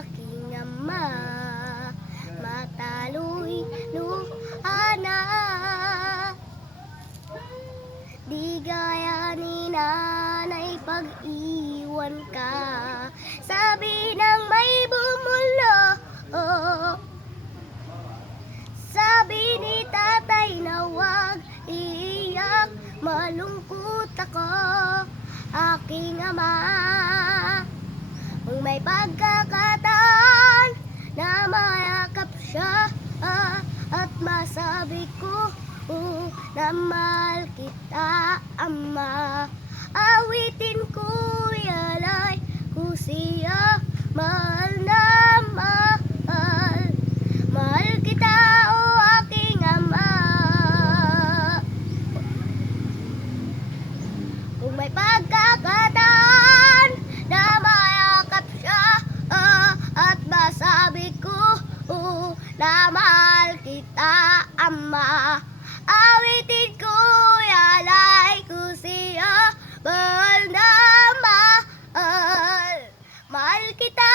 aking ama, matalu'y luha na. Di gaya ni nanay pag-iwan ka, sabi ng may bumulo. Sabi ni tatay na huwag iiyak, malungkot ako, aking ama. Kung may pagkakataon na mayakap siya, at masabi ko na mahal kita, ama. Awitin ko yalay ko siya, mahal na mahal. Mahal kita, o aking ama. Kung may pagkakataon na mayakap siya, at masabi ko na mahal kita, ama. Awitin ko yalay ko siya, mahal na mahal. Mahal kita,